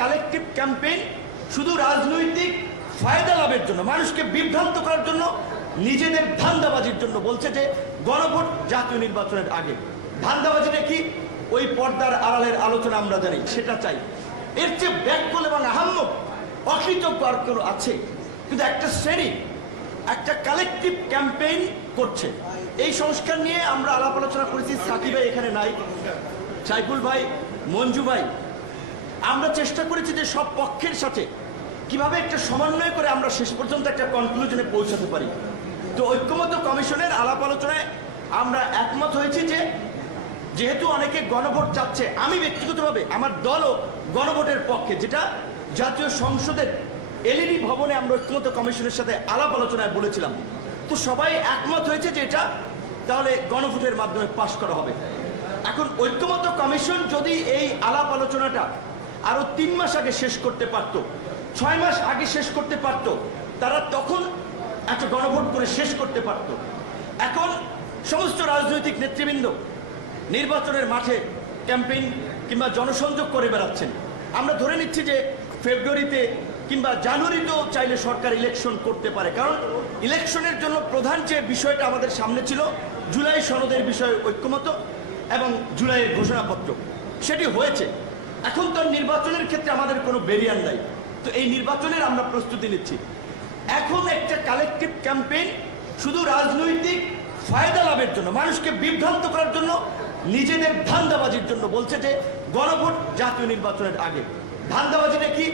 Collective campaign শুধু রাজনৈতিক ফায়দা লাভের জন্য, মানুষকে বিভ্রান্ত করার জন্য, নিজেদের ধান্দাবাজির জন্য বলছে যে গণভোট জাতীয় নির্বাচনের আগে। ধান্দাবাজিটা কি? ওই পর্দার আড়ালের আলোচনা আমরা জানি, সেটা চাই। এর চেয়ে ব্যাককল এবং আহাম্মক অকৃতজ্ঞ আর কোনো আছে? কিন্তু একটা শ্রেণী একটা কালেকটিভ ক্যাম্পেইন করছে। এই সংস্কার নিয়ে আমরা আলাপ আলোচনা করেছি। সাকিব ভাই এখানে নাই, সাইফুল ভাই, মঞ্জু ভাই, আমরা চেষ্টা করেছি যে সব পক্ষের সাথে কিভাবে একটা সমন্বয় করে আমরা শেষ পর্যন্ত একটা কনক্লুশনে পৌঁছাতে পারি। তো ঐক্যমত্য কমিশনের আলাপ আলোচনায় আমরা একমত হয়েছি যে যেহেতু অনেকে গণভোট চাচ্ছে, আমি ব্যক্তিগতভাবে আমার দলও গণভোটের পক্ষে, যেটা জাতীয় সংসদের এলইডি ভবনে আমরা ঐক্যমত্য কমিশনের সাথে আলাপ আলোচনায় বলেছিলাম। তো সবাই একমত হয়েছে যে এটা তাহলে গণভোটের মাধ্যমে পাশ করা হবে। এখন ঐক্যমত্য কমিশন যদি এই আলাপ আলোচনাটা আরো 3 মাস আগে শেষ করতে পারত, 6 মাস আগে শেষ করতে পারত, তারা তখন একটা গণভোট করে শেষ করতে পারত। এখন সমস্ত রাজনৈতিক নেতৃবৃন্দ নির্বাচনের মাঠে ক্যাম্পেইন কিংবা জনসংযোগ করে বেড়াচ্ছেন। আমরা ধরে নিচ্ছি যে ফেব্রুয়ারিতে কিংবা জানুয়ারিতেও চাইলে সরকার ইলেকশন করতে পারে, কারণ ইলেকশনের জন্য প্রধান যে বিষয়টা আমাদের সামনে ছিল জুলাই সনদের বিষয়ে ঐক্যমত এবং জুলাইয়ের ঘোষণাপত্র, সেটি হয়েছে। এখন তো নির্বাচনের ক্ষেত্রে আমাদের কোনো ব্যারিয়ার নাই। তো এই নির্বাচনের আমরা প্রস্তুতি নিচ্ছি। এখন একটা কালেকটিভ ক্যাম্পেইন শুধু রাজনৈতিক ফায়দা লাভের জন্য, মানুষকে বিভ্রান্ত করার জন্য, নিজেদের ধান্দাবাজির জন্য বলছে যে গণভোট জাতীয় নির্বাচনের আগে। ধান্দাবাজিটা কি?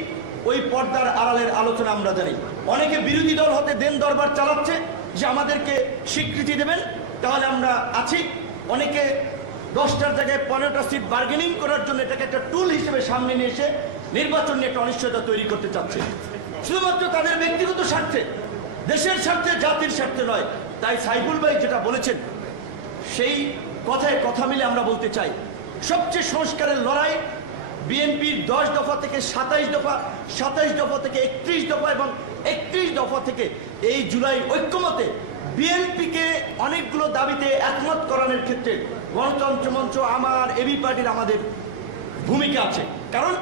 ওই পর্দার আড়ালের আলোচনা আমরা জানি। অনেকে বিরোধী দল হতে দেন দরবার চালাচ্ছে যে আমাদেরকে স্বীকৃতি দেবেন, তাহলে আমরা আছি। অনেকে 10টার জায়গায় 15টা সিট বার্গেনিং করার জন্য এটাকে একটা টুল হিসেবে সামনে নিয়ে এসে নির্বাচন নিয়ে একটা অনিশ্চয়তা তৈরি করতে চাচ্ছে, শুধুমাত্র তাদের ব্যক্তিগত স্বার্থে, দেশের স্বার্থে, জাতির স্বার্থে নয়। তাই সাইফুল ভাই যেটা বলেছেন সেই কথায় কথা মিলে আমরা বলতে চাই, সবচেয়ে সংস্কারের লড়াই বিএনপির 10 দফা থেকে 27 দফা, 27 দফা থেকে 31 দফা এবং 31 দফা থেকে এই জুলাই ঐক্যমতে বিএনপিকে অনেকগুলো দাবিতে একমত করানোর ক্ষেত্রে গণতন্ত্র মঞ্চ, আমার এবি পার্টির আমাদের ভূমিকা আছে। কারণ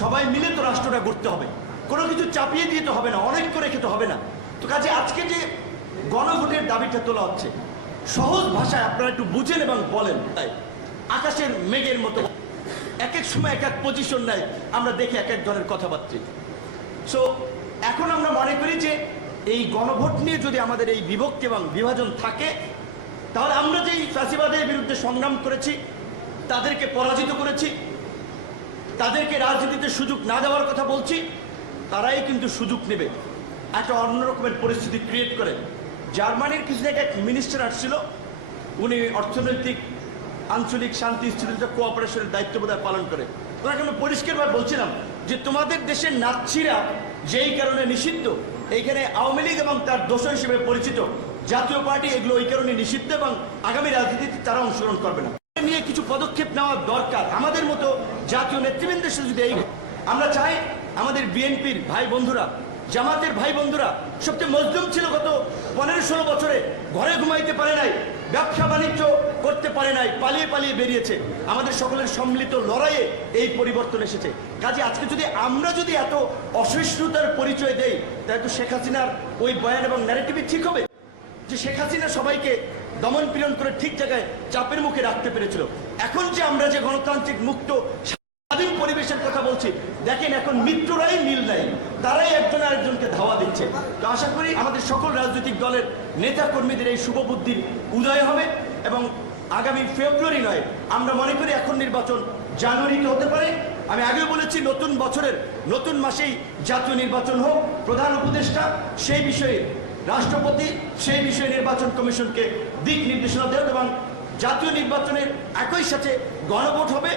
সবাই মিলে তো রাষ্ট্রটা গড়তে হবে, কোনো কিছু চাপিয়ে দিয়ে তো হবে না, অনেক করে খেতে হবে না। তো কাজে আজকে যে গণভোটের দাবিটা তোলা হচ্ছে, সহজ ভাষায় আপনারা একটু বুঝেন এবং বলেন। তাই আকাশের মেঘের মতো এক এক সময় এক এক পজিশন নেয়, আমরা দেখি এক এক ধরনের কথাবার্তা। সো এখন আমরা মনে করি যে এই গণভোট নিয়ে যদি আমাদের এই বিভক্তি এবং বিভাজন থাকে, তাহলে আমরা যেই ফ্যাসিবাদের বিরুদ্ধে সংগ্রাম করেছি, তাদেরকে পরাজিত করেছি, তাদেরকে রাজনীতিতে সুযোগ না দেওয়ার কথা বলছি, তারাই কিন্তু সুযোগ নেবে, একটা অন্যরকমের পরিস্থিতি ক্রিয়েট করে। জার্মানির কিছু জায়গায় এক মিনিস্টার আসছিল, উনি অর্থনৈতিক আঞ্চলিক শান্তি স্থিতিতে কোঅপারেশনের দায়িত্ব বোধহয় পালন করে। ওনাকে আমি পরিষ্কারভাবে বলছিলাম যে তোমাদের দেশের নাৎসিরা যেই কারণে নিষিদ্ধ, এইখানে আওয়ামী লীগ এবং তার দোষ হিসেবে পরিচিত জাতীয় পার্টি, এগুলো ওই কারণে নিষিদ্ধ এবং আগামী রাজনীতিতে তারা অংশগ্রহণ করবে না। নিয়ে কিছু পদক্ষেপ নেওয়া দরকার। আমাদের মতো জাতীয় নেতৃবৃন্দের সাথে যদি এই আমরা চাই, আমাদের বিএনপির ভাই বন্ধুরা, জামাতের ভাই বন্ধুরা সবচেয়ে মজলুম ছিল গত 15-16 বছরে, ঘরে ঘুমাইতে পারে নাই, ব্যবসা বাণিজ্য করতে পারে নাই, পালিয়ে পালিয়ে বেরিয়েছে। আমাদের সকলের সম্মিলিত লড়াইয়ে এই পরিবর্তন এসেছে। কাজে আজকে যদি আমরা এত অসহিষ্ণুতার পরিচয় দেই, তাহলে তো শেখ হাসিনার ওই বয়ান এবং ন্যারেটিভই ঠিক হবে যে শেখ হাসিনা সবাইকে দমন পীড়ন করে ঠিক জায়গায় চাপের মুখে রাখতে পেরেছিল। এখন যে আমরা যে গণতান্ত্রিক মুক্ত স্বাধীন পরিবেশের কথা বলছি, দেখেন এখন মিত্ররাই মিল নাই, তারাই একজন আরেকজনকে ধাওয়া দিচ্ছে। তো আশা করি আমাদের সকল রাজনৈতিক দলের নেতা কর্মীদের এই শুভ বুদ্ধির উদয় হবে এবং আগামী ফেব্রুয়ারি নয়, আমরা মনে করি এখন নির্বাচন জানুয়ারিতে হতে পারে। আমি আগেও বলেছি নতুন বছরের নতুন মাসেই জাতীয় নির্বাচন হোক, প্রধান উপদেষ্টা সেই বিষয়ে, রাষ্ট্রপতি সেই বিষয়ে নির্বাচন কমিশনকে দিক নির্দেশনা দেন এবং জাতীয় নির্বাচনের একই সাথে গণভোট হবে।